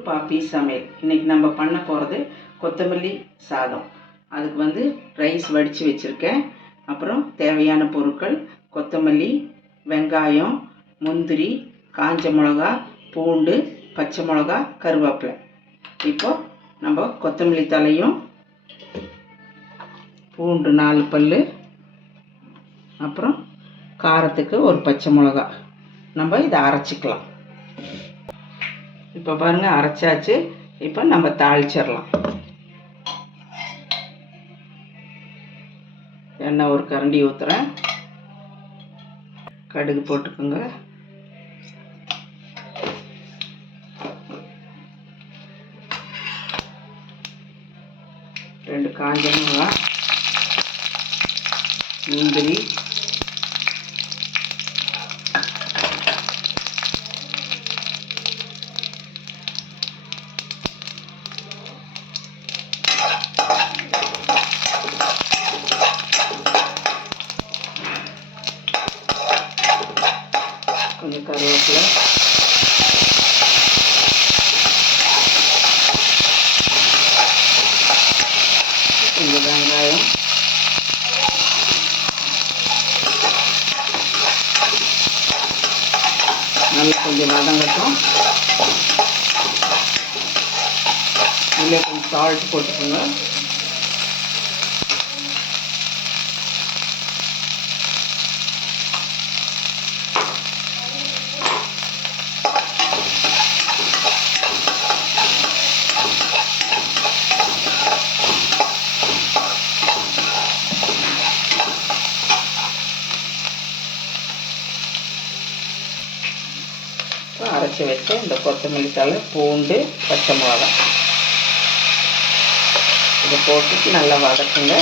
பாப்பி சமையல். இன்றைக்கி நம்ம பண்ண போகிறது கொத்தமல்லி சாதம். அதுக்கு வந்து ரைஸ் வடித்து வச்சுருக்கேன். அப்புறம் தேவையான பொருட்கள் கொத்தமல்லி வெங்காயம் முந்திரி காஞ்ச மிளகா பூண்டு பச்சை மிளகா கருவேப்பிலை. இப்போ நம்ம கொத்தமல்லி தலையும் பூண்டு நாலு பல் அப்புறம் காரத்துக்கு ஒரு பச்சை மிளகா. நம்ம இதை அரைச்சிக்கலாம். இப்போ பாருங்கள் அரைச்சாச்சு. இப்போ நம்ம தாளிச்சிடலாம். எண்ணெய் ஒரு கரண்டி ஊற்றுறேன் கடுகு போட்டுக்கோங்க. ரெண்டு காஞ்ச மிளகா முந்திரி கொஞ்சம் கருவேப்பிலை கொஞ்சம் வெங்காயம் நல்லா கொஞ்சம் வதங்கட்டும் இதில் கொஞ்சம் சால்ட் போட்டுக்கோங்க இப்போ அரைச்சி வச்ச இந்த கொத்தமல்லி தழை பூண்டு பச்சை மிளகா. இதை போட்டு நல்லா வதக்குங்க.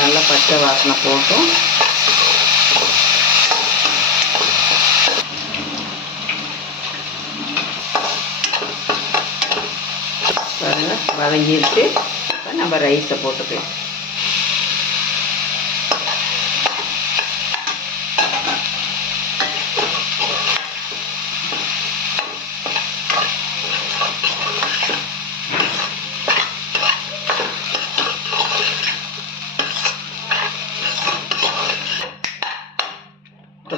நல்லா பச்சை வாசனை போட்டும். வதங்கிட்டு இப்போ நம்ம ரைஸை போட்டுக்கலாம்.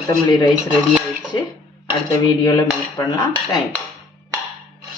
கொத்தமல்லி ரைஸ் ரெடி ஆயிடுச்சு. அடுத்த வீடியோவில் மீட் பண்ணலாம். தேங்க்யூ